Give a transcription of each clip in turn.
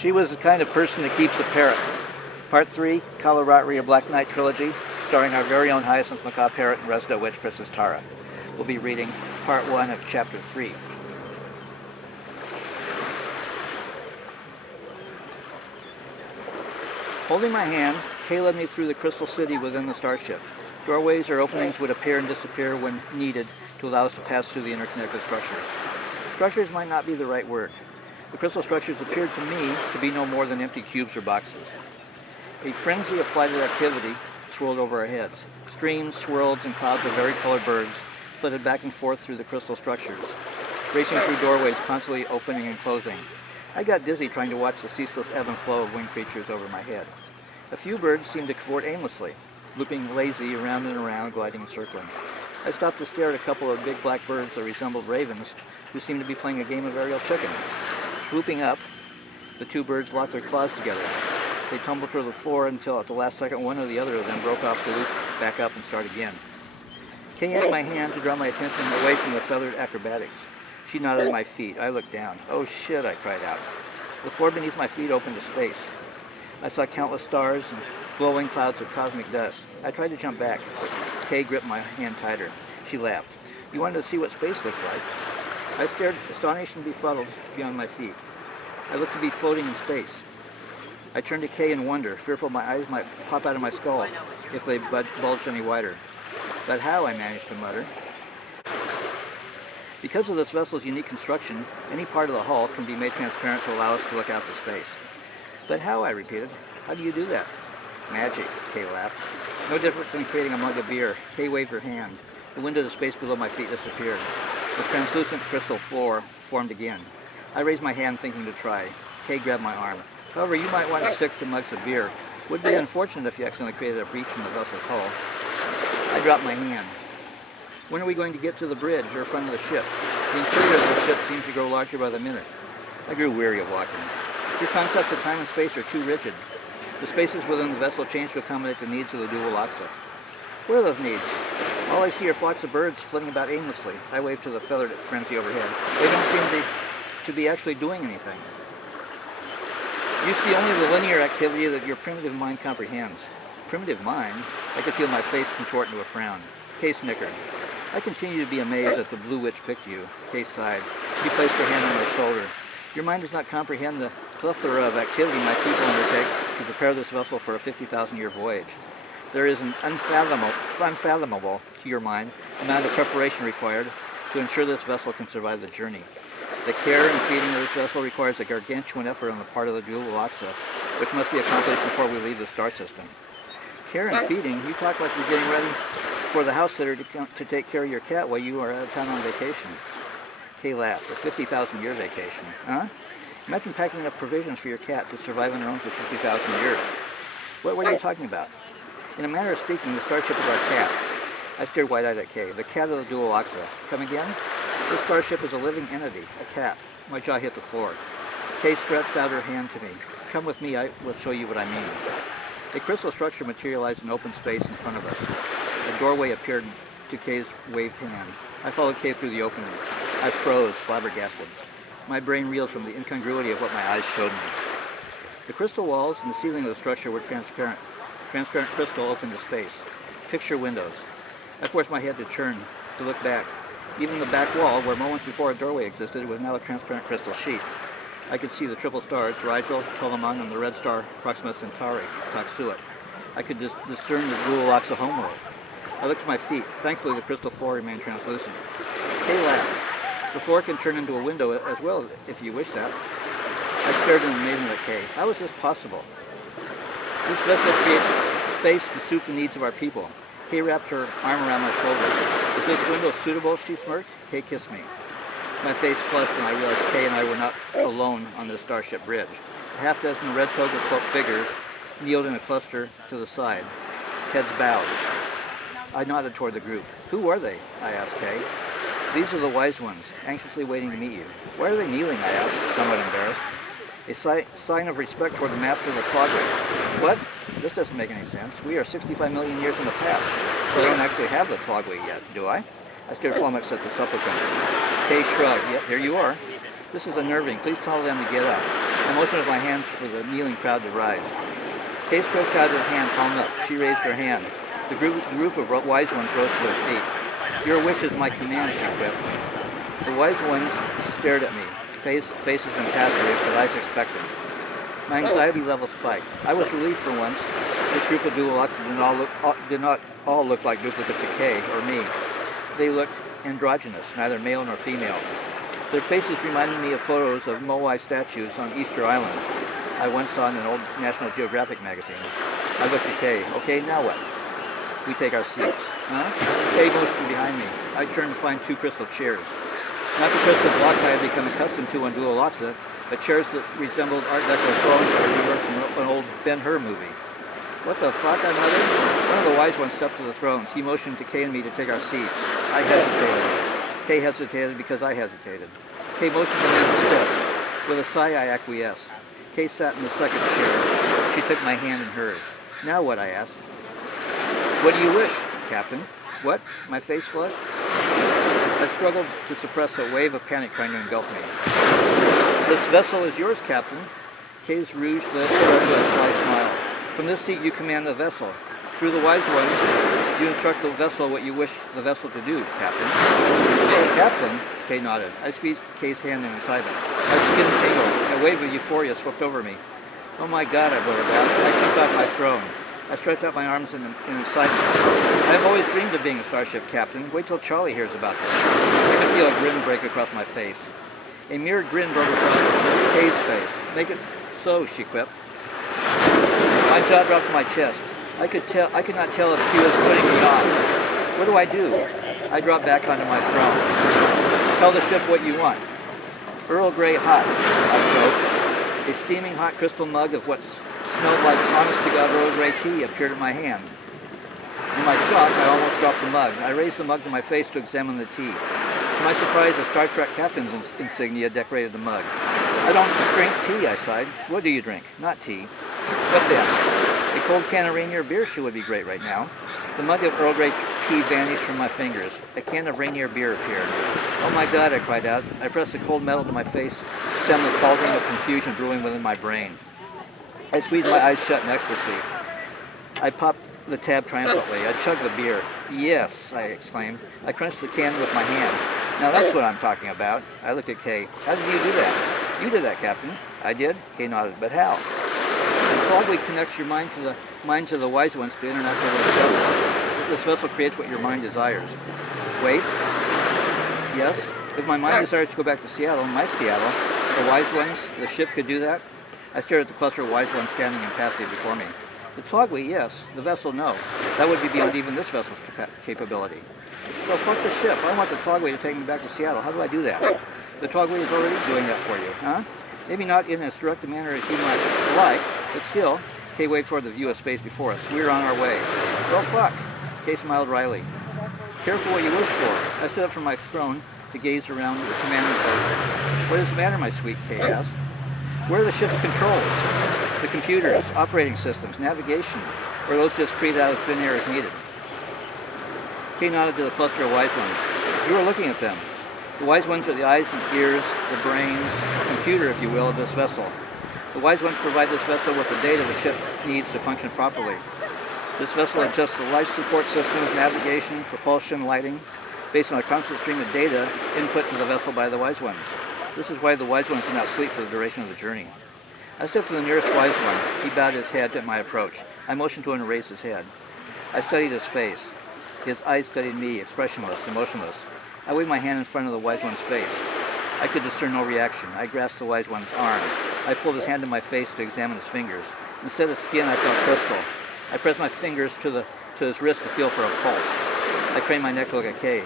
She was the kind of person that keeps a parrot. Part 3, Kālarātri, a Black Knight Trilogy, starring our very own Hyacinth Macaw Parrot and resident witch, Princess Tara. We'll be reading Part 1 of Chapter 3. Holding my hand, Kay led me through the crystal city within the starship. Doorways or openings would appear and disappear when needed to allow us to pass through the interconnected structures. Structures might not be the right word. The crystal structures appeared to me to be no more than empty cubes or boxes. A frenzy of flighted activity swirled over our heads. Streams, swirls, and clouds of varicolored birds flitted back and forth through the crystal structures, racing through doorways constantly opening and closing. I got dizzy trying to watch the ceaseless ebb and flow of winged creatures over my head. A few birds seemed to cavort aimlessly, looping lazy around and around, gliding and circling. I stopped to stare at a couple of big black birds that resembled ravens, who seemed to be playing a game of aerial chicken. Swooping up, the two birds locked their claws together. They tumbled to the floor until at the last second one or the other of them broke off the loop, back up, and start again. Kay yanked my hand to draw my attention away from the feathered acrobatics. She nodded at my feet. I looked down. "Oh shit," I cried out. The floor beneath my feet opened to space. I saw countless stars and glowing clouds of cosmic dust. I tried to jump back. Kay gripped my hand tighter. She laughed. "You wanted to see what space looked like?" I stared, astonished and befuddled, beyond my feet. I looked to be floating in space. I turned to Kay in wonder, fearful my eyes might pop out of my skull if they bulged any wider. "But how?" I managed to mutter. Because of this vessel's unique construction, any part of the hull can be made transparent to allow us to look out to space. "But how?" I repeated. "How do you do that?" "Magic," Kay laughed. "No different than creating a mug of beer." Kay waved her hand. The window to space below my feet disappeared. The translucent crystal floor formed again. I raised my hand, thinking to try. Kay grabbed my arm. "However, you might want to stick to mugs of beer. Would be unfortunate if you accidentally created a breach in the vessel's hull." I dropped my hand. "When are we going to get to the bridge or front of the ship? The interior of the ship seems to grow larger by the minute." I grew weary of walking. "Your concepts of time and space are too rigid. The spaces within the vessel change to accommodate the needs of the dual oxa." "What are those needs?" "All I see are flocks of birds flitting about aimlessly." I waved to the feathered frenzy overhead. "They don't seem to be actually doing anything. You see only the linear activity that your primitive mind comprehends." "Primitive mind?" I could feel my face contort into a frown. Kay snickered. "I continue to be amazed that the Blue Witch picked you." Kay sighed. She placed her hand on my shoulder. "Your mind does not comprehend the plethora of activity my people undertake to prepare this vessel for a 50,000-year voyage. There is an unfathomable, to your mind, amount of preparation required to ensure this vessel can survive the journey. The care and feeding of this vessel requires a gargantuan effort on the part of the dual oxa, which must be accomplished before we leave the star system." "Care and feeding? You talk like you're getting ready for the house sitter to take care of your cat while you are out of town on vacation." Kay laughed. "A 50,000-year vacation, huh? Imagine packing up provisions for your cat to survive on her own for 50,000 years. What are you talking about?" "In a manner of speaking, the starship is our cat." I stared wide-eyed at Kay. "The cat of the dual oxa. Come again?" "This starship is a living entity, a cat." My jaw hit the floor. Kay stretched out her hand to me. "Come with me, I will show you what I mean." A crystal structure materialized in open space in front of us. A doorway appeared to Kay's waved hand. I followed Kay through the opening. I froze, flabbergasted. My brain reeled from the incongruity of what my eyes showed me. The crystal walls and the ceiling of the structure were transparent. Transparent crystal opened to space. Picture windows. I forced my head to turn, to look back. Even the back wall, where moments before a doorway existed, was now a transparent crystal sheet. I could see the triple stars, Rigel, Ptolemy, and the red star Proxima Centauri, Taxuit. I could discern the dual oxa homeworld. I looked at my feet. Thankfully, the crystal floor remained translucent. Kay laughed. "The floor can turn into a window as well, if you wish that." I stared in amazement at Kay. How is this possible? "This vessel creates space to suit the needs of our people." Kay wrapped her arm around my shoulder. "Is this window suitable?" she smirked. Kay kissed me. My face flushed when I realized Kay and I were not alone on this starship bridge. A half-dozen red-toga cloaked figures kneeled in a cluster to the side, heads bowed. I nodded toward the group. "Who are they?" I asked Kay. "These are the wise ones, anxiously waiting to meet you." "Why are they kneeling?" I asked, somewhat embarrassed. "A sign of respect toward the master of the quadrant." "What? This doesn't make any sense. We are 65 million years in the past, so I don't actually have the Tlogwe yet, do I?" I stared flummoxed at the supplicant. Kay shrugged. "Yep, here you are. This is unnerving. Please tell them to get up." I motioned with my hands for the kneeling crowd to rise. Kay stretched out her hand, palm up. She raised her hand. The group of wise ones rose to their feet. Your wish is my command, she quipped. The wise ones stared at me, faces impassive, but eyes expectant. My anxiety level spiked. I was relieved for once. This group of dual-oxes did not all look like duplicates of Kay or me. They looked androgynous, neither male nor female. Their faces reminded me of photos of Moai statues on Easter Island I once saw in an old National Geographic magazine. I looked at Kay. Okay, now what? We take our seats. Huh? Kay motioned from behind me. I turned to find 2 crystal chairs. Not the crystal blocks I had become accustomed to on Dual-Oxa, but chairs that resembled Art Deco thrones I remember from an old Ben-Hur movie. What the fuck, I muttered. One of the wise ones stepped to the thrones. He motioned to Kay and me to take our seats. I hesitated. Kay hesitated because I hesitated. Kay motioned for me to sit. With a sigh, I acquiesced. Kay sat in the second chair. She took my hand in hers. Now what, I asked. What do you wish, Captain? What? My face flushed. I struggled to suppress a wave of panic trying to engulf me. This vessel is yours, Captain. Kay's rouged lips spread with a sly smile. From this seat you command the vessel. Through the wise ones, you instruct the vessel what you wish the vessel to do, Captain. Hey, Captain, Kay nodded. I squeezed Kay's hand in excitement. My skin tingled. A wave of euphoria swept over me. Oh my God, I blurted out. I jumped off my throne. I stretched out my arms in excitement. I've always dreamed of being a starship captain. Wait till Charlie hears about this. I could feel a grin break across my face. A mere grin broke across Kay's face. Make it so, she quipped. My jaw dropped to my chest. I could not tell if she was putting me off. What do? I dropped back onto my throne. Tell the ship what you want. Earl Grey hot, I joked. A steaming hot crystal mug of what smelled like honest-to-God Earl Grey tea appeared in my hand. In my shock, I almost dropped the mug. I raised the mug to my face to examine the tea. To my surprise, a Star Trek captain's insignia decorated the mug. I don't drink tea, I sighed. What do you drink? Not tea. What then? A cold can of Rainier beer would be great right now. The mug of Earl Grey tea vanished from my fingers. A can of Rainier beer appeared. Oh my God, I cried out. I pressed the cold metal to my face, stemmed the cauldron of confusion brewing within my brain. I squeezed my eyes shut in ecstasy. I popped the tab triumphantly. I chugged the beer. Yes, I exclaimed. I crunched the can with my hand. Now that's what I'm talking about. I looked at Kay. How did you do that? You did that, Captain. I did? Kay nodded. But how? The probably connects your mind to the minds of the wise ones to international vessel. This vessel creates what your mind desires. Wait. Yes? If my mind desires to go back to Seattle, my Seattle, the wise ones, the ship could do that? I stared at the cluster of wise ones standing impassive before me. The Tlogwi, yes. The vessel, no. That would be beyond even this vessel's capability. So fuck the ship. I want the Tlogwi to take me back to Seattle. How do I do that? The Tlogwi is already doing that for you, huh? Maybe not in as direct a manner as you might like, but still. Kay waved toward the view of space before us. We're on our way. Well, fuck. Kay smiled wryly. Careful what you wish for. I stood up from my throne to gaze around the commanding post. What is the matter, my sweet? Kay asked. Where are the ship's controls? The computers, operating systems, navigation, or those just created out of thin air as needed? Kay nodded to the cluster of wise ones. You are looking at them. The wise ones are the eyes and ears, the brains, the computer, if you will, of this vessel. The wise ones provide this vessel with the data the ship needs to function properly. This vessel adjusts the life support systems, navigation, propulsion, lighting, based on a constant stream of data input to the vessel by the wise ones. This is why the wise ones do not sleep for the duration of the journey. I stepped to the nearest wise one. He bowed his head at my approach. I motioned to him to raise his head. I studied his face. His eyes studied me, expressionless, emotionless. I waved my hand in front of the wise one's face. I could discern no reaction. I grasped the wise one's arm. I pulled his hand to my face to examine his fingers. Instead of skin, I felt crystal. I pressed my fingers to his wrist to feel for a pulse. I craned my neck to look at Kay.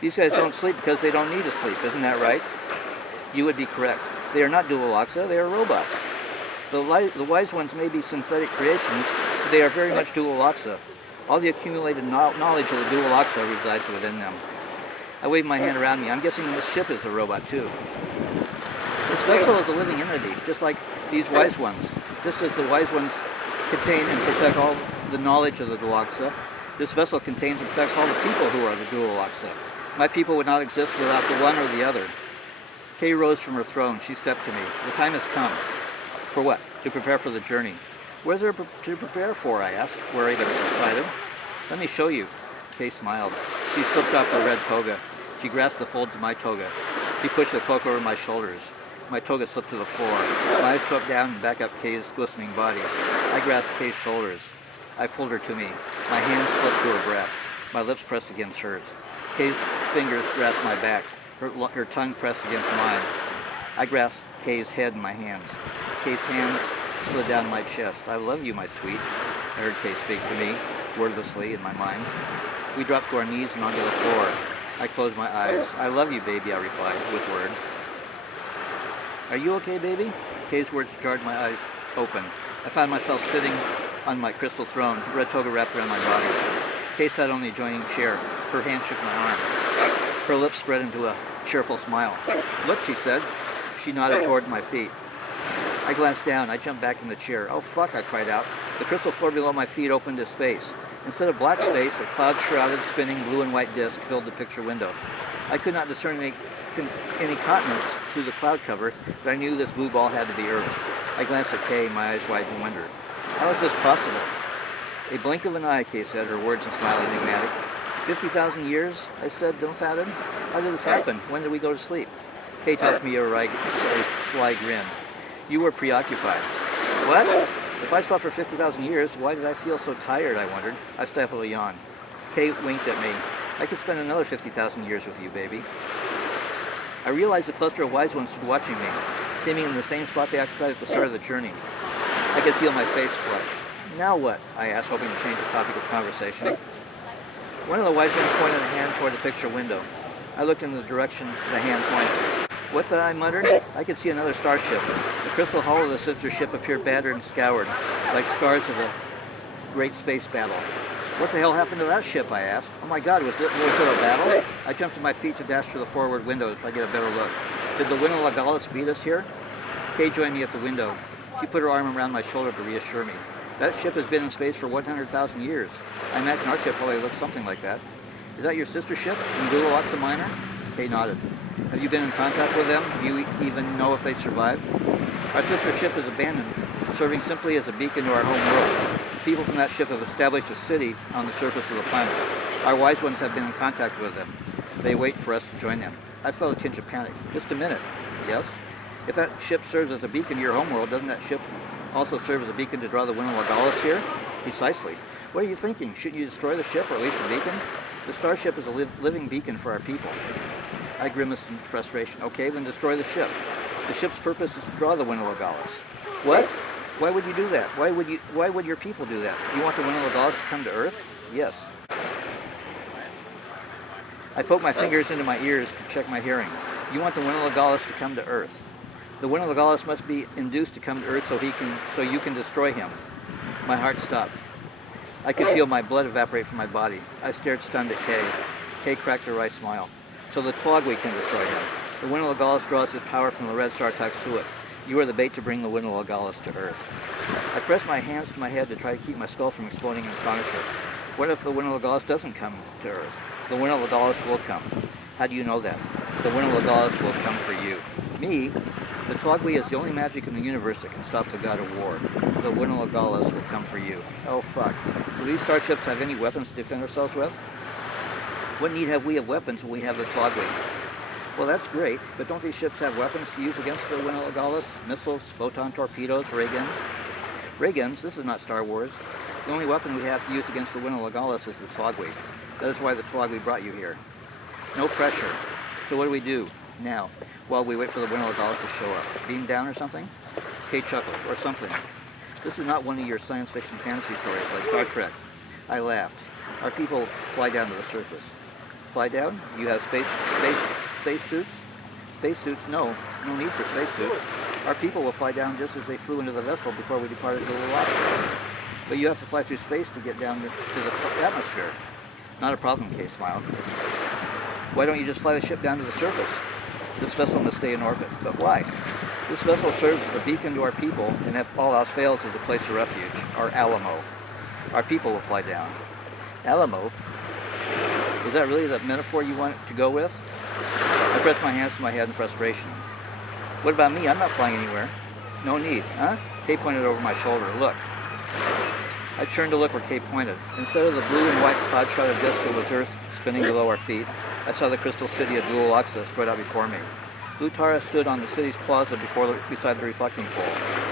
These guys don't sleep because they don't need to sleep, isn't that right? You would be correct. They are not dual-oxa, they are robots. The wise ones may be synthetic creations, but they are very much dual-oxa. All the accumulated knowledge of the dual-oxa resides within them. I waved my hand around me. I'm guessing this ship is a robot too. This vessel is a living entity, just like these wise ones. Just as the wise ones contain and protect all the knowledge of the dual-oxa, this vessel contains and protects all the people who are the dual-oxa. My people would not exist without the one or the other. Kay rose from her throne. She stepped to me. The time has come. For what? To prepare for the journey. What is there to prepare for, I asked, worried excited. Let me show you. Kay smiled. She slipped off her red toga. She grasped the folds of my toga. She pushed the cloak over my shoulders. My toga slipped to the floor. My eyes swept down and back up Kay's glistening body. I grasped Kay's shoulders. I pulled her to me. My hands slipped to her breast. My lips pressed against hers. Kay's fingers grasped my back. Her tongue pressed against mine. I grasped Kay's head in my hands. Kay's hands slid down my chest. I love you, my sweet. I heard Kay speak to me, wordlessly in my mind. We dropped to our knees and onto the floor. I closed my eyes. I love you, baby, I replied, with words. Are you okay, baby? Kay's words jarred my eyes open. I found myself sitting on my crystal throne, red toga wrapped around my body. Kay sat on the adjoining chair. Her hand shook my arm. Her lips spread into a cheerful smile. Look, she said. She nodded toward my feet. I glanced down. I jumped back in the chair. Oh, fuck, I cried out. The crystal floor below my feet opened to space. Instead of black space, a cloud-shrouded, spinning blue and white disc filled the picture window. I could not discern any continents through the cloud cover, but I knew this blue ball had to be Earth. I glanced at Kay, my eyes wide in wonder. How is this possible? A blink of an eye, Kay said, her words and smile enigmatic. 50,000 years? I said, dumbfounded. How did this happen? When did we go to sleep? Kay tossed me a sly grin. You were preoccupied. What? If I slept for 50,000 years, why did I feel so tired, I wondered. I stifled a yawn. Kay winked at me. I could spend another 50,000 years with you, baby. I realized the cluster of wise ones stood watching me, seeming in the same spot they occupied at the start of the journey. I could feel my face flush. Now what? I asked, hoping to change the topic of conversation. One of the wise men pointed a hand toward the picture window. I looked in the direction the hand pointed. What the? I muttered. I could see another starship. The crystal hull of the sister ship appeared battered and scoured, like scars of a great space battle. What the hell happened to that ship? I asked. Oh my God, was it a battle? I jumped to my feet to dash to the forward window so I get a better look. Did the Winna Legalis beat us here? Kay joined me at the window. She put her arm around my shoulder to reassure me. That ship has been in space for 100,000 years. I imagine our ship probably looks something like that. Is that your sister ship, Ngulawatsa Minor? Kay nodded. Have you been in contact with them? Do you even know if they survived? Our sister ship is abandoned, serving simply as a beacon to our home world. The people from that ship have established a city on the surface of the planet. Our wise ones have been in contact with them. They wait for us to join them. I felt a tinge of panic. Just a minute. Yes? If that ship serves as a beacon to your homeworld, doesn't that ship also serve as a beacon to draw the Winna Legalis here? Precisely. What are you thinking? Shouldn't you destroy the ship, or at least the beacon? The starship is a living beacon for our people. I grimaced in frustration. Okay, then destroy the ship. The ship's purpose is to draw the Winna Legalis. What? Why would you do that? Why would your people do that? You want the Winna Legalis to come to Earth? Yes. I poked my fingers into my ears to check my hearing. You want the Winna Legalis to come to Earth. The Winna Legalis must be induced to come to Earth so you can destroy him. My heart stopped. I could feel my blood evaporate from my body. I stared stunned at Kay. Kay cracked a wry smile. So the Tlogwi can destroy him. The Winna Legalis draws his power from the red star Taxuit. You are the bait to bring the Winna Legalis to Earth. I pressed my hands to my head to try to keep my skull from exploding in astonishment. What if the Winna Legalis doesn't come to Earth? The Winna Legalis will come. How do you know that? The Winna Legalis will come for you. Me? The Tlogwi is the only magic in the universe that can stop the god of war. The Winna Legalis will come for you. Oh fuck. Do these starships have any weapons to defend ourselves with? What need have we of weapons when we have the Tlogwi? Well, that's great, but don't these ships have weapons to use against the Winna Legalis? Missiles, photon torpedoes, ray guns? Ray guns? This is not Star Wars. The only weapon we have to use against the Winna Legalis is the Tlogwi. That is why the Tlogwi brought you here. No pressure. So what do we do now, while we wait for the Winna Legalis to show up? Beam down or something? Kay chuckled. Or something. This is not one of your science fiction fantasy stories like Star Trek. I laughed. Our people fly down to the surface. Fly down? You have space suits? Space suits? No need for space suits. Our people will fly down just as they flew into the vessel before we departed Kālarātri. But you have to fly through space to get down to the atmosphere. Not a problem, Kay smiled. Why don't you just fly the ship down to the surface? This vessel must stay in orbit. But why? This vessel serves as a beacon to our people, and if all else fails, as a place of refuge, our Alamo. Our people will fly down. Alamo? Is that really the metaphor you want to go with? I pressed my hands to my head in frustration. What about me? I'm not flying anywhere. No need, huh? Kay pointed over my shoulder. Look. I turned to look where Kay pointed. Instead of the blue and white cloud-shrouded disk that was Earth spinning below our feet, I saw the crystal city of Dual Luxus spread out before me. Blue Tara stood on the city's plaza beside the reflecting pole,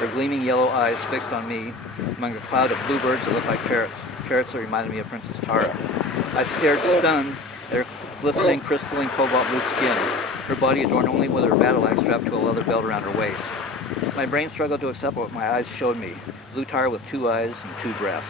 her gleaming yellow eyes fixed on me among a cloud of bluebirds that looked like parrots, parrots that reminded me of Princess Tara. I stared stunned at her glistening, crystalline cobalt blue skin, her body adorned only with her battle axe strapped to a leather belt around her waist. My brain struggled to accept what my eyes showed me. Blue Tara with 2 eyes and 2 breasts.